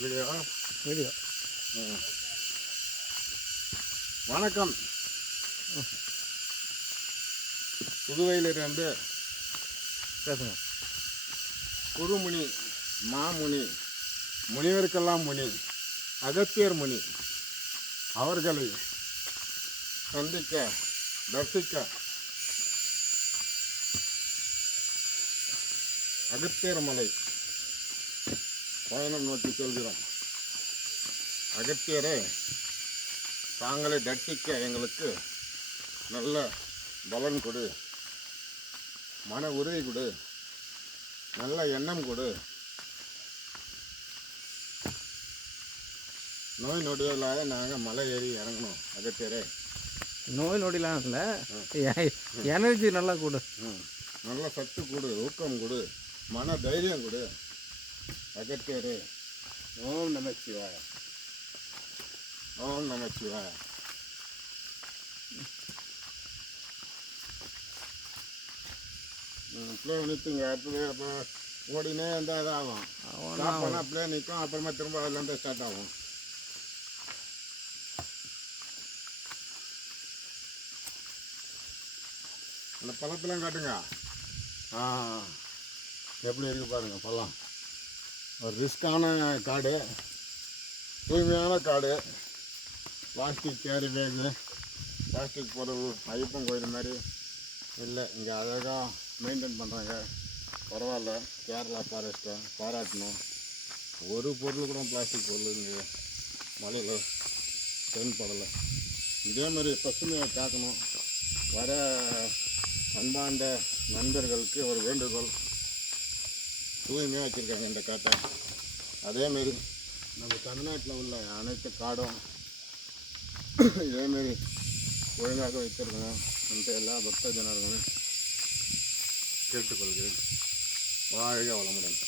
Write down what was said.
Video video வணக்கம். புதுவையிலிருந்து பேசுங்க. குருமுனி, மாமுனி, முனிவருக்கெல்லாம் முனி, அகத்தியர் முனி அவர்களை சந்திக்க, தரிசிக்க அகத்தியர் மலை பயணம் நோக்கி செல்கிறோம். அகத்தியரை தாங்களை தரிசிக்க எங்களுக்கு நல்ல பலன் கொடு, மன உறுதி கொடு, நல்ல எண்ணம் கொடு, நோய் நொடியும் இல்லாத நாங்கள் மலை ஏறி இறங்கணும். அகத்தியரே, நோய் நொடிலாம் இல்லை, எனர்ஜி நல்லா கொடு, நல்ல சத்து கொடு, ஊக்கம் கொடு, மன தைரியம் கொடு. அகத்தியரே, ஓம் நம சிவாய, ஓம் நம சிவாய. அப்படியே நிறுத்துங்க. அடுத்தது அப்போ ஓடினே இருந்தால் இதாகும். ஸ்டாப் பண்ணால் அப்படியே நிற்கும். அப்புறமா திரும்ப அதுலேருந்து ஸ்டார்ட் ஆகும். அந்த பழத்தெல்லாம் காட்டுங்க. எப்படி இருக்குது பாருங்கள் பழம். ஒரு ரிஸ்கான காடு, தூய்மையான காடு. பிளாஸ்டிக் கேரி பேகு, பிளாஸ்டிக் பொருள் ஐயப்பன் கோயில் மாதிரி இல்லை. இங்கே அழகாக மெயின்டைன் பண்ணுறாங்க. பரவாயில்ல, கேரளா ஃபாரஸ்ட்டை பாராட்டணும். ஒரு பொருள் கூட பிளாஸ்டிக் பொருள் இங்கே மலையில் தென்படலை. இதே மாதிரி பசுமையை காக்கணும். வர அன்பாண்ட நண்பர்களுக்கு ஒரு வேண்டுகோள், தூய்மையாக வச்சுருக்காங்க இந்த காட்டை. அதேமாரி நம்ம தமிழ்நாட்டில் உள்ள அனைத்து காடும் இதேமாரி ஒழுங்காக வைத்திருக்கணும் என்று எல்லா பக்த ஜனர்களும் கேட்டுக்கொள்கிறேன். வாழ்க வளமுடன்.